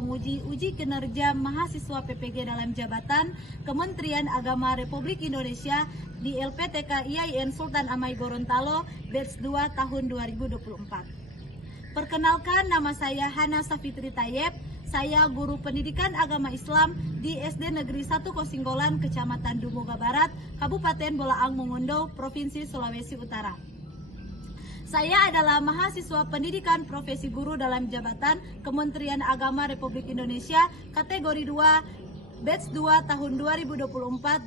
penguji uji kinerja mahasiswa PPG dalam jabatan Kementerian Agama Republik Indonesia di LPTK IAIN Sultan Amai Gorontalo batch 2 tahun 2024. Perkenalkan, nama saya Hana Safitri Tayeb. Saya guru pendidikan agama Islam di SD Negeri 1 Kosinggolan, Kecamatan Dumboga Barat, Kabupaten Bolaang Mongondo, Provinsi Sulawesi Utara. Saya adalah mahasiswa pendidikan profesi guru dalam jabatan Kementerian Agama Republik Indonesia kategori 2 batch 2 tahun 2024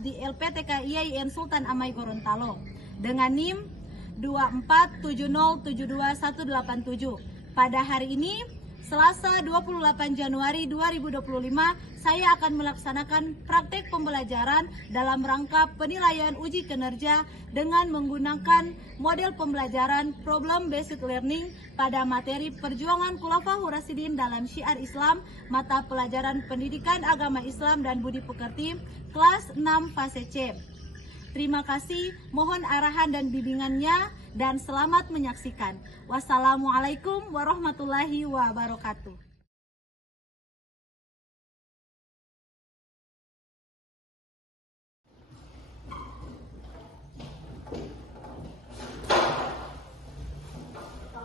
di LPTK IAIN Sultan Amai Gorontalo dengan NIM 247072187. Pada hari ini, Selasa 28 Januari 2025, saya akan melaksanakan praktek pembelajaran dalam rangka penilaian uji kinerja dengan menggunakan model pembelajaran Problem Based Learning pada materi Perjuangan Khulafaur Rasyidin dalam Syiar Islam, mata pelajaran Pendidikan Agama Islam dan Budi Pekerti, kelas 6 fase C. Terima kasih, mohon arahan dan bimbingannya, dan selamat menyaksikan. Wassalamualaikum warahmatullahi wabarakatuh.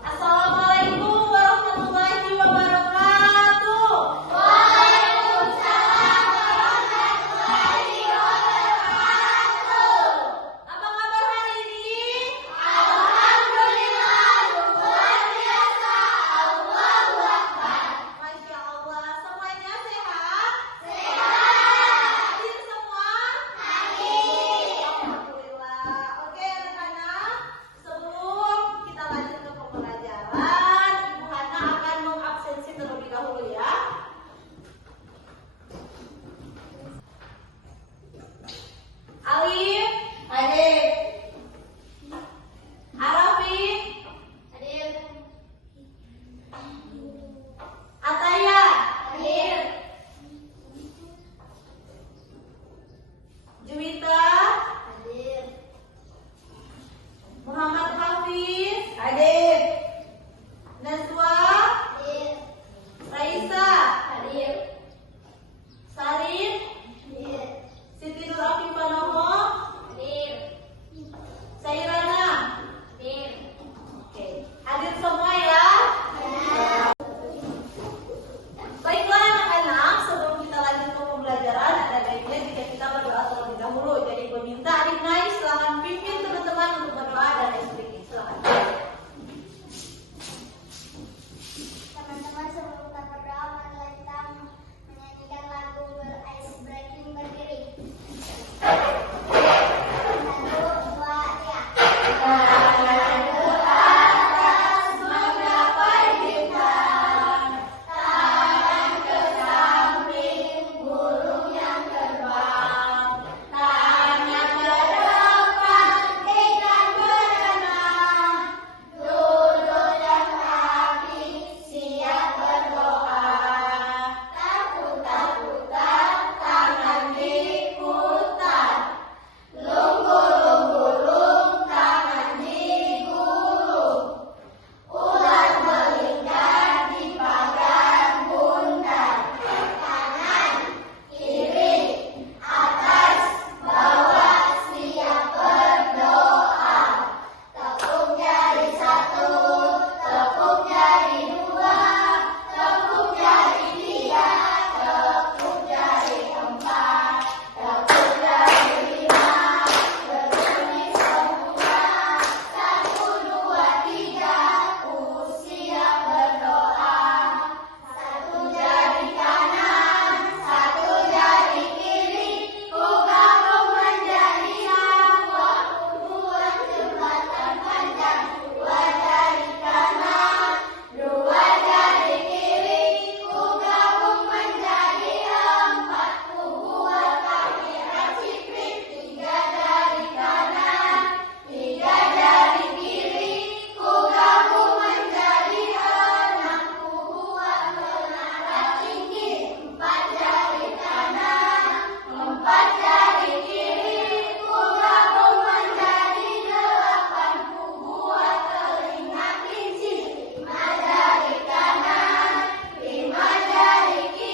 Assalamualaikum warahmatullahi wabarakatuh. Waalaikumsalam warahmatullahi wabarakatuh. Apa kabar hari ini? Alhamdulillah, luar biasa. Allahu Akbar. Masya Allah, semuanya sehat? Sehat. Hadir semua? Hadir. Alhamdulillah. Oke anak-anak, sebelum kita lanjut ke pembelajaran, Ibu Hana akan mengabsensi terlebih dahulu ya. Alif, hadir. Arafin, hadir. Ataya, hadir. Juwita, hadir. Muhammad Hafiz, hadir. Nazwa, hadir. Raisa, hadir. Sarif, hadir. Siti Nur Afifanoho, hadir. Sairana, hadir. Oke, hadir semua ya. Baiklah anak-anak, sebelum kita lanjut ke pembelajaran, ada baiknya jika kita berdoa terlebih dahulu. Jadi peminta Arinai, silakan pimpin teman-teman untuk berdoa dan speaking. Silakan. Teman-teman, sebelum kita berdoa, marilah kita menyanyikan lagu Ice Breaking berdiri. 1, 2, 3. Jari kiri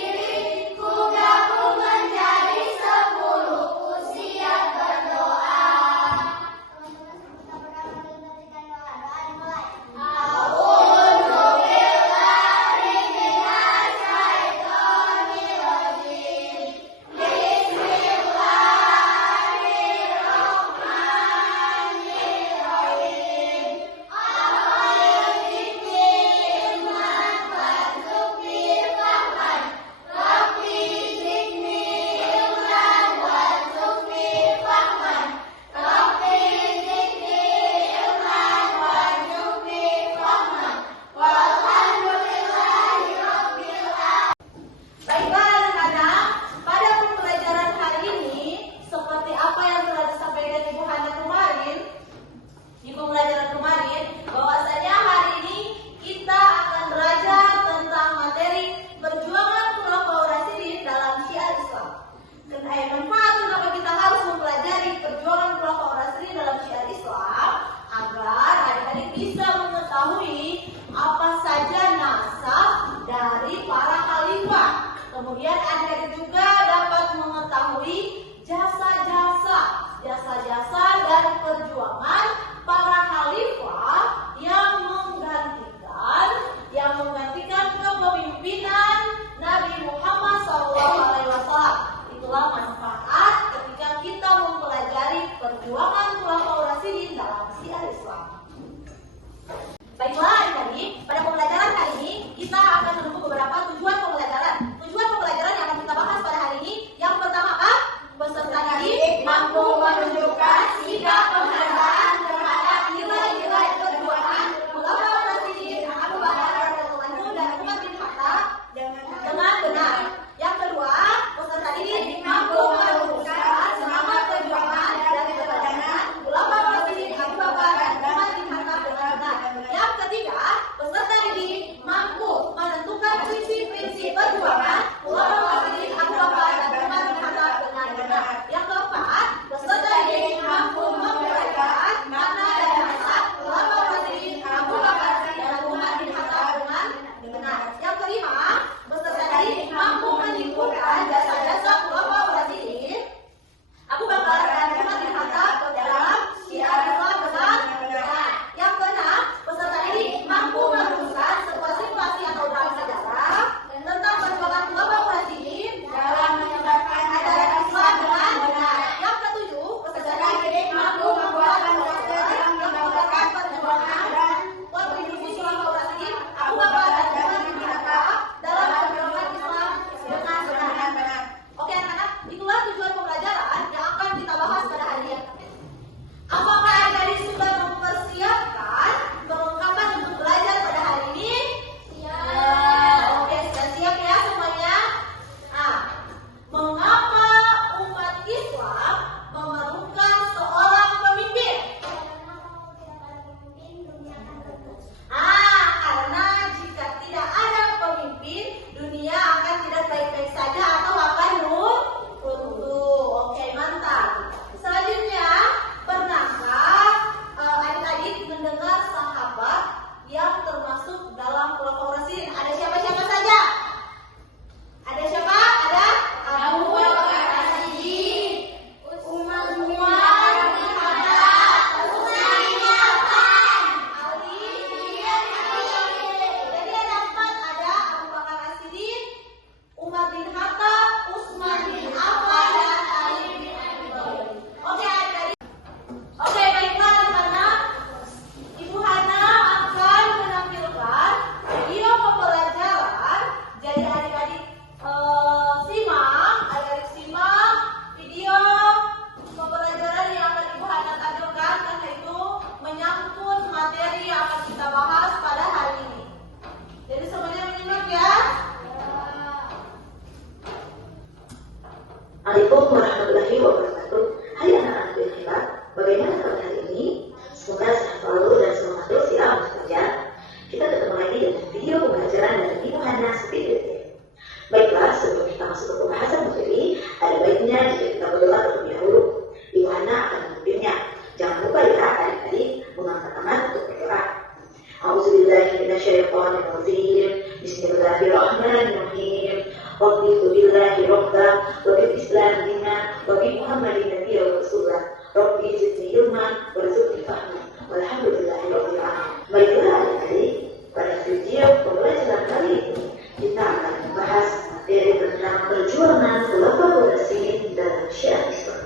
raditu billahi rabban wa bil islam dinan wa bi muhammadin nabiyyan wa rasulan. Rabbi zidni ilman warzuqni fahman. Walhamdulillahi rabbil alamin. Baiklah adik-adik, pada video pembelajaran kali ini kita akan membahas materi tentang perjuangan Khulafaur Rasyidin dalam syiar Islam.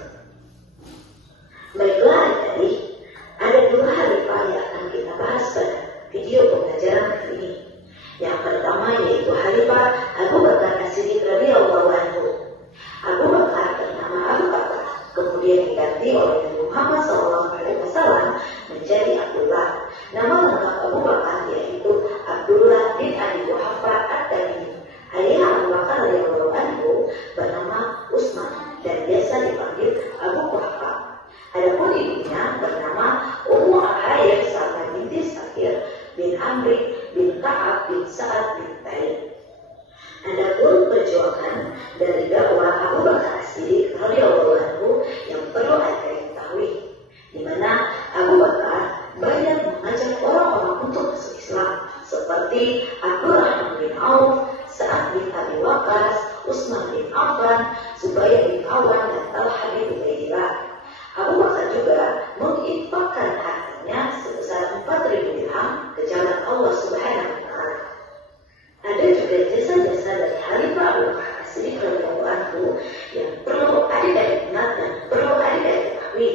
Baiklah adik-adik, ada dua khalifah yang akan kita bahas pada video pembelajaran kali ini. Yang pertama yaitu Khalifah Abu Bakar As-Siddiq radhiyallahu anhu. Abu Bakar bernama Abu Bakar, kemudian diganti oleh Nabi Muhammad SAW menjadi Abdullah. Nama lengkap Abu Bakar yaitu Abdullah bin Abi Quhafa At-Tamimi. Ayah Abu Bakar radhiyallahu anhu bernama Utsman dan biasa dipanggil Abu Quhafa. Adapun ibunya bernama Ummu Al-Hayy Salmah binti Sakir bin Amri bin Ka'ab bin Sa'ad bin Taib. Adapun perjuangan dari dakwah Abu Bakar As-Siddiq radhiyallahu anhu yang perlu Anda ketahui, di mana Abu Bakar banyak mengajak orang-orang untuk masuk Islam seperti Abdurrahman bin Auf, Sa'ad bin Abi Waqqas, Utsman bin Affan, Zubair bin Awam dan Talha bin Ubaidillah. Abu Bakar juga menginfakkan hartanya sebesar 4.000 dirham ke jalan Allah Subhanahu wa taala. Ada juga jasa-jasa dari Khalifah Abu Bakar As-Siddiq radhiyallahu anhu yang perlu adik-adik ingat dan perlu adik-adik ketahui,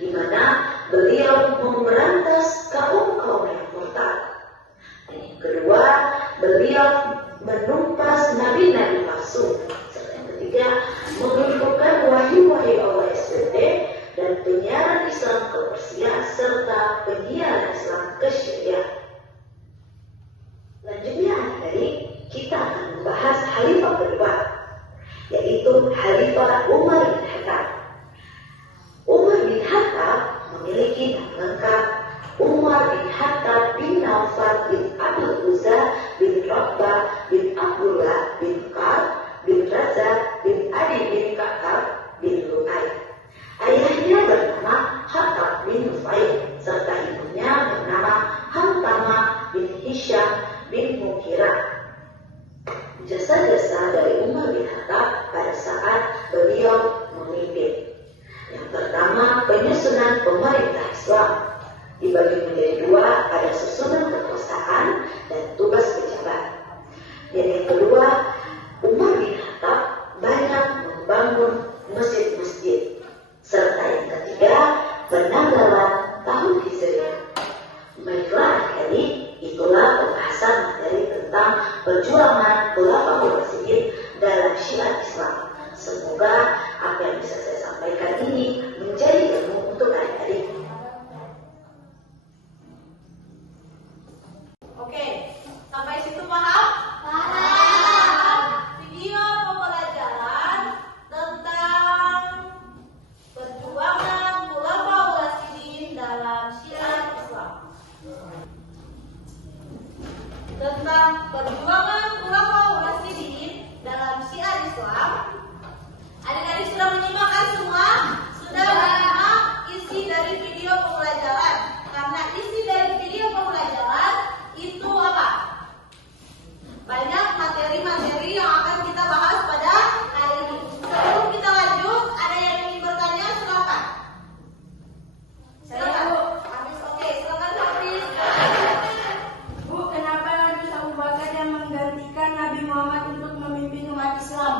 di mana beliau memberantas kaum yang murtad. Dan yang kedua, beliau menumpas nabi-nabi palsu. Serta yang ketiga, menghidupkan wahyu-wahyu Allah SWT dan penyiaran Islam ke Persia serta penyiaran Islam ke Syria. Selanjutnya adik-adik, kita akan membahas Khalifah kedua, yaitu Khalifah Umar bin Khattab. Umar bin Khattab memiliki nama lengkap Umar bin Khattab bin Naufal bin Abdul Uzza bin Rabbah bin Abdullah bin Ka'ab bin Razak bin Adi bin Ka'ab bin Lu'ay. Ayahnya bernama Khattab bin Nufail serta ibunya bernama Hamtamah bin Hisham bin Mughirah. Jasa-jasa dari Umar bin Khattab pada saat beliau memimpin. Yang pertama, penyusunan pemerintah Islam dibagi menjadi dua, ada susunan kekuasaan dan tugas pejabat. Dan yang kedua, Umar bin Khattab banyak membangun masjid-masjid. Serta yang ketiga, penanggalan tahun Hijriah. Baiklah adik-adik, itulah pembahasan materi tentang perjuangan Khulafaur Rasyidin dalam syiar Islam. Semoga apa yang bisa saya sampaikan ini menjadi ilmu untuk adik-adik. Oke, sampai situ paham? Paham. Video pembelajaran tentang perjuangan Khulafaur Rasyidin dalam syiar Islam. Tentang perjuangan Khulafaur Rasyidin dalam syiar Islam. Adik-adik sudah menyimak kan semua? Sudah menyimak isi dari video pembelajaran. Karena isi dari video pembelajaran itu apa? Banyak materi-materi yang akan kita bahas pada hari ini. Sebelum kita lanjut, ada yang ingin bertanya? Silakan. Silakan. Hafiz, oke, silakan Hafiz. Bu, kenapa Nabi Abu Bakar yang menggantikan Nabi Muhammad untuk memimpin umat Islam?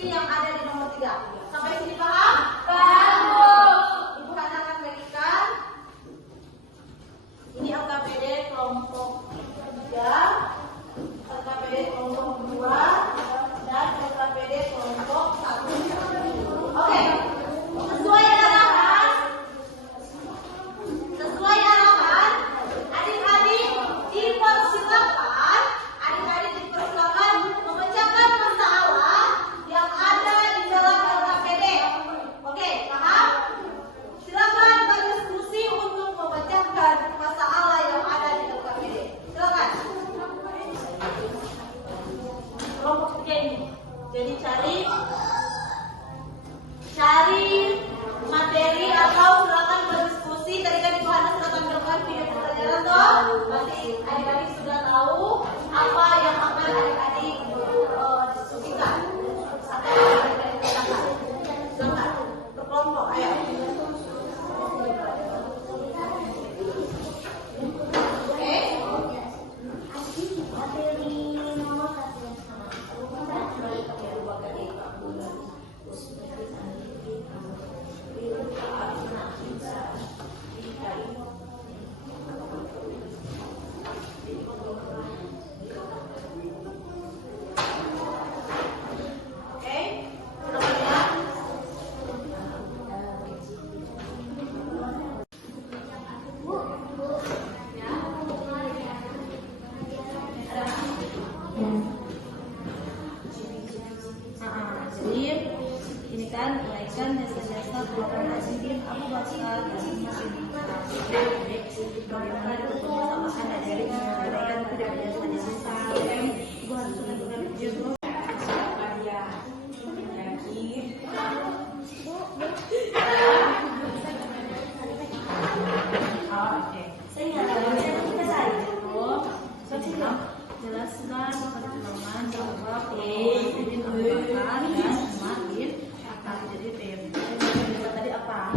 diskusi yang ada di nomor 3. Sampai sini paham? Paham, Bu. Ibu Hana akan bagikan. Ini LKPD kelompok 3, LKPD kelompok 2, dan LKPD kelompok 1. Oke. Sesuai arahan, adik-adik dipersilakan memecahkan masalah yang ada di dalam LKPD. Oke, paham? Silakan berdiskusi untuk memecahkan masalah yang ada di LKPD. Silakan. Kelompok 3 ini. Jadi cari materi atau silakan berdiskusi. Tadi kan Ibu Hana sudah tampilkan video pembelajaran toh. Berarti adik-adik sudah tahu apa yang akan adik-adik diskusikan. Atau adik-adik katakan. Silakan. Berkelompok, ayo. Oke. Materi nomor 1. Jadi ini kan uraikan jasa-jasa program Presiden Abu Bakar bagaimana kebersamaan dari uraikan tidak jasa-jasa Ibu harus menentukan video dulu. Jelaskan perjuangan bahwa Presiden Abu Bakar dan semakin akan jadi PM. Tadi apa?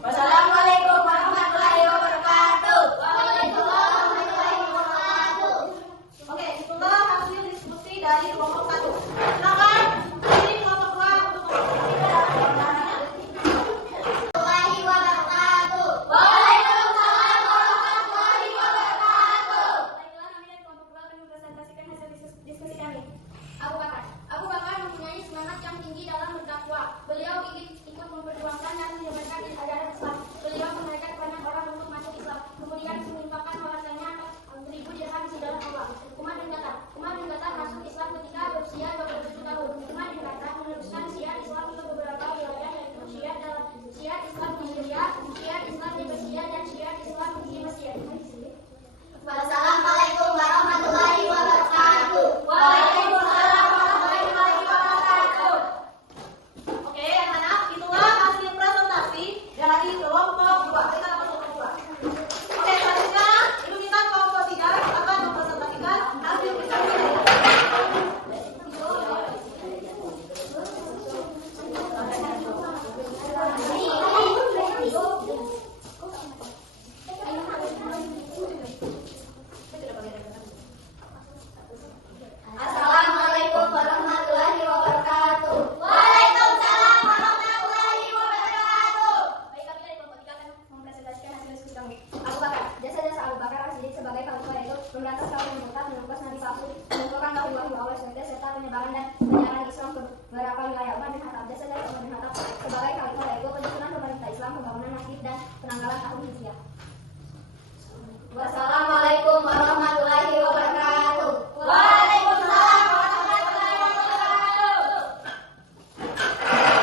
Wassalamualaikum warahmatullahi wabarakatuh. Waalaikumsalam warahmatullahi wabarakatuh. Oke, itulah hasil diskusi dari kelompok 1. Silakan ini kelompok 2 untuk Warahmatullahi wabarakatuh. Waalaikumsalam warahmatullahi wabarakatuh. Baiklah, kami dari kelompok 2 akan mempresentasikan hasil diskusi kami. Abu Bakar mempunyai semangat yang tinggi dalam berdakwah. Beliau ikut memperjuangkan dan menyebarkan ajaran Islam. Beliau mengajak banyak orang untuk masuk Islam. Kemudian menyimpulkan bahwasanya 1000 dirham isi dalam Allah. Umar bin Khattab masuk Islam ketika berusia 27 tahun. Umar bin Khattab meneruskan syiar Islam ke beberapa wilayah, yaitu syiar Islam di Syria, syiar Islam di Persia, dan syiar Islam di Mesir. Wassalamualaikum warahmatullahi wabarakatuh. Waalaikumsalam warahmatullahi wabarakatuh. Oke, anak-anak, itulah hasil presentasi dari kelompok 2. Kita dapat kelompok 2. Oke, selanjutnya Ibu minta kelompok 3 akan mempresentasikan hasil presentasi. Assalamualaikum warahmatullahi wabarakatuh. Waalaikumsalam warahmatullahi wabarakatuh. Baik, kami dari kelompok 3 akan mempresentasikan hasil diskusi kami. Abu Bakar. Jasa-jasa Abu Bakar As-Siddiq sebagai khalifah yaitu memberantas kaum yang murtad, menumpas nabi palsu, mengumpulkan dakwah Allah SWT, serta penyebaran dan penyiaran Islam ke beberapa wilayah. Umar bin Khattab. Jasa-jasa Umar bin Khattab sebagai khalifah yaitu penyusunan pemerintah Islam, pembangunan masjid, dan penanggalan tahun Hijriah. Wassalamualaikum warahmatullahi wabarakatuh. Waalaikumsalam warahmatullahi wabarakatuh.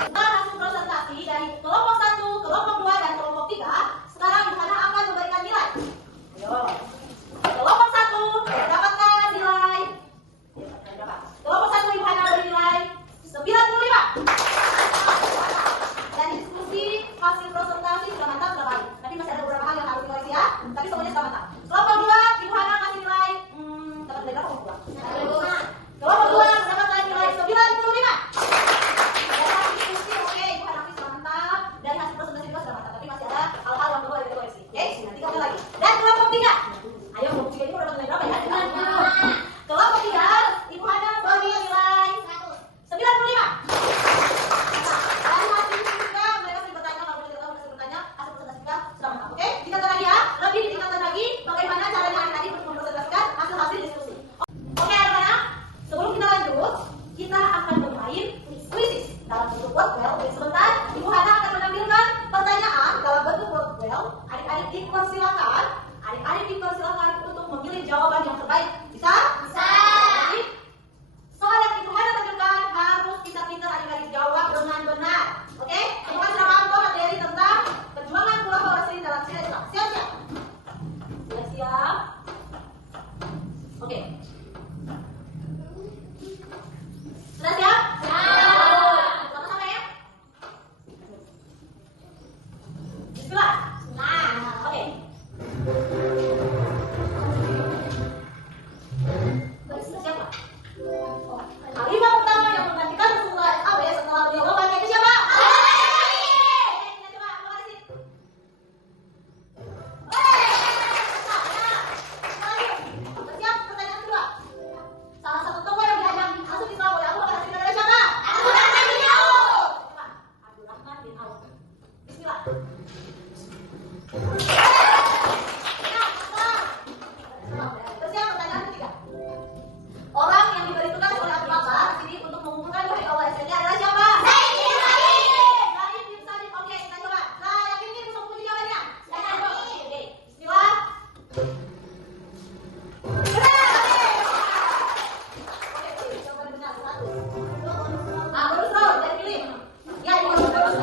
Setelah hasil presentasi dari kelompok 1, kelompok 2, dan kelompok 3, sekarang Ibu Hana akan memberikan nilai. Ayo. Kelompok 1 mendapatkan nilai. Kelompok 1 Ibu Hana beri nilai 95. Dan diskusi hasil presentasi sudah mantap sudah baik. Tapi masih ada beberapa hal yang harus dikoreksi ya. Tapi semuanya sudah mantap. Kelompok 2 Ibu Hana kasih nilai dapat nilai berapa kelompok 2? Kelompok 2 mendapatkan nilai 95. Dan hasil diskusi oke, Ibu Hana sudah mantap. Dan hasil presentasi juga sudah mantap. Tapi masih ada hal-hal yang perlu dikoreksi. Oke, nanti kami lagi. Dan kelompok 3. Ayo kelompok 3 ini mau dapat nilai berapa ya? Kelompok 3 Ibu Hana beri nilai 95. Dan hasil juga mereka sering bertanya, kalau mereka tahu mereka bertanya, hasil presentasi kita sudah mantap. Oke, ditingkatkan lagi ya. Lebih ditingkatkan lagi bagaimana caranya adik-adik untuk mempresentasikan hasil-hasil diskusi. Oke anak-anak, sebelum kita lanjut, kita akan bermain kuisis dalam bentuk word well. Oke, sebentar Ibu Hana akan menampilkan pertanyaan dalam bentuk word well. Adik-adik dipersilakan untuk memilih jawaban yang terbaik. Bisa? Bisa. Jadi, soal yang Ibu Hana tunjukkan harus pintar-pintar adik-adik jawab dengan benar. Oke? Ibu Hana sudah paham kok materi tentang perjuangan kolaborasi dalam syariat Islam. Siap-siap? Siap-siap? Oke. Sudah siap? Siap. Foto sama ya? Bismillah. Oke. Siapa? Kalimat pertama yang menggantikan Rasulullah SAW setelah beliau wafat itu siapa? Kita coba lokasi. Siap, pertanyaan kedua. Salah satu tokoh yang diajak masuk Islam oleh Abu Bakar As-Siddiq adalah siapa? Abdurrahman bin Auf. Abdurrahman bin Auf. Bismillah. Bersiap pertanyaan ketiga. Orang yang diberi tugas oleh Abu Bakar As-Siddiq untuk mengumpulkan wahyu Allah SWT adalah siapa? Zaid bin Sabit. Oke, kita coba. Nah, yang ini bisa punya jawabannya. Oke, bismillah. Benar. Oke, jawaban benar. 1. Baru tahu dan pilih. Ya, ini harus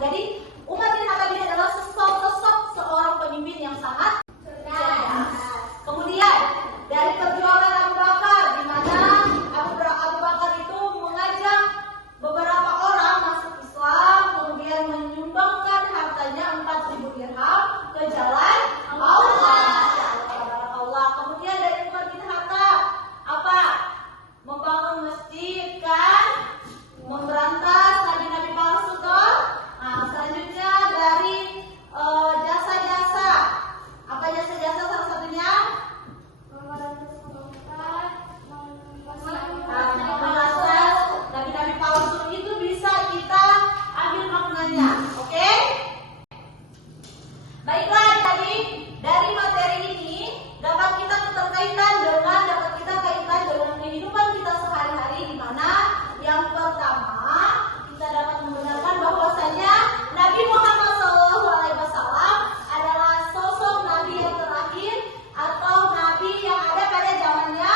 Jadi Umar bin Khattab ini adalah sosok seorang pemimpin yang sangat cerdas. Kemudian dari perjuangan Abu Bakar, di mana Abu Bakar itu mengajak beberapa orang masuk Islam, kemudian menyumbangkan hartanya 4.000 dirham ke jalan Allah. Kemudian dari Umar bin Khattab apa? Membangun masjid kan? Memberantas nabi-nabi palsu toh. Nah, selanjutnya dari jasa-jasa. Apa jasa-jasa salah satunya? Nabi-nabi palsu itu bisa kita ambil maknanya, oke? Baiklah, jadi dari materi ini dapat kita keterkaitan dengan kehidupan kita sehari-hari, di mana yang pertama kita dapat membenarkan bahwasanya Nabi Muhammad SAW adalah sosok Nabi yang terakhir atau Nabi yang ada pada zamannya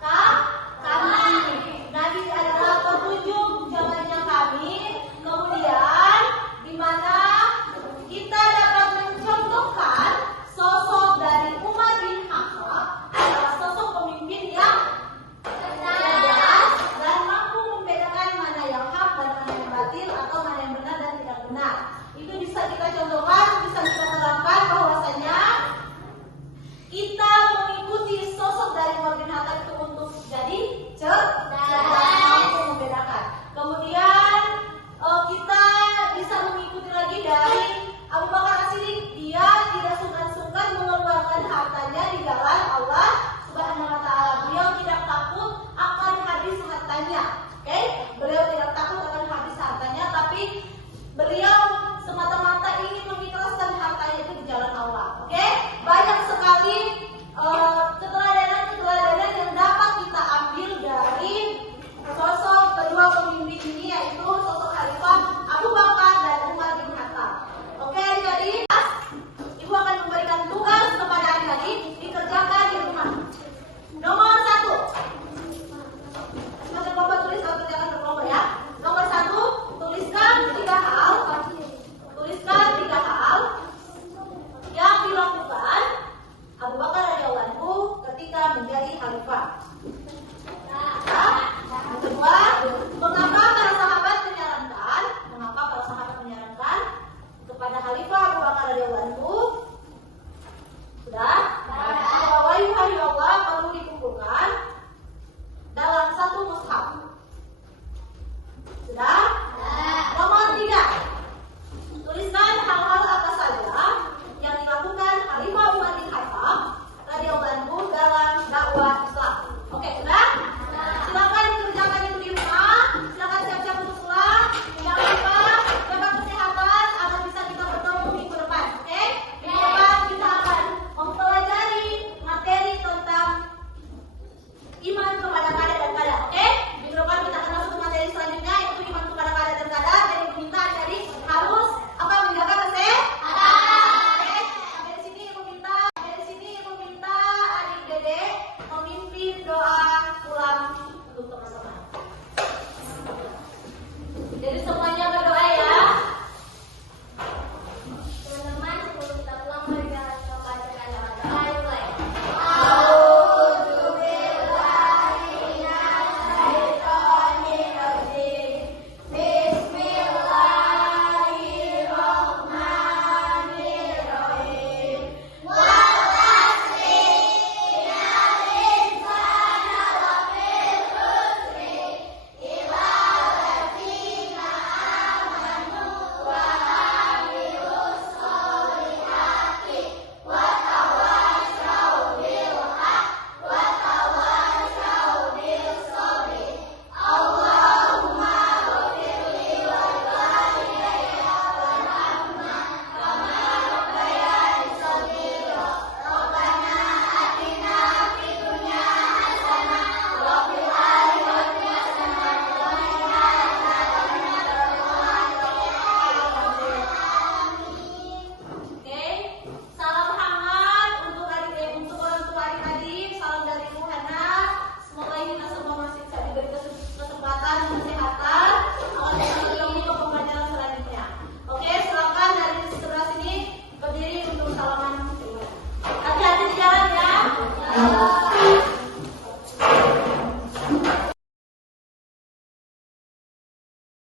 kami. Nabi adalah petunjuk zamannya kami. Kemudian di mana kita dapat mencontohkan sosok dari Umar bin Khattab adalah sosok pemimpin yang cerdas dan mampu membedakan mana yang hak dan mana yang batil, atau mana yang benar dan tidak benar. Itu bisa kita contohkan